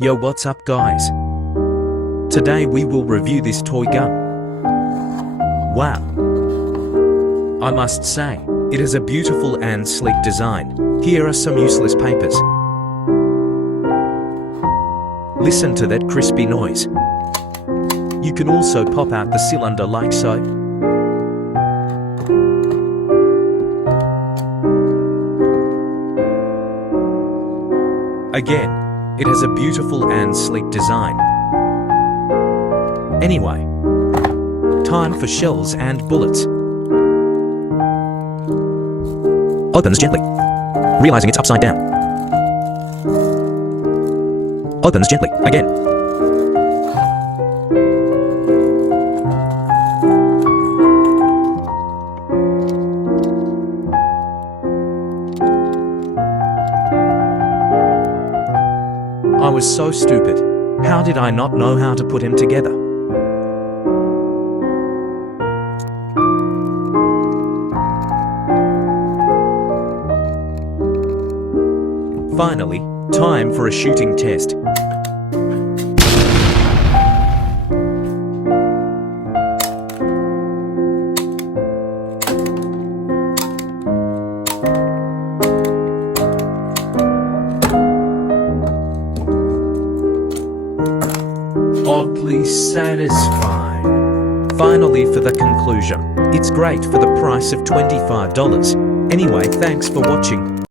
Yo, what's up guys? Today we will review this toy gun. Wow! I must say, it has a beautiful and sleek design. Here are some useless papers. Listen to that crispy noise. You can also pop out the cylinder like so. Again, it has a beautiful and sleek design. Anyway, time for shells and bullets. Opens gently, realizing it's upside down. Opens gently, again. I was so stupid. How did I not know how to put him together? Finally, time for a shooting test. Oddly satisfying. Finally, for the conclusion. It's great for the price of $25. Anyway, thanks for watching.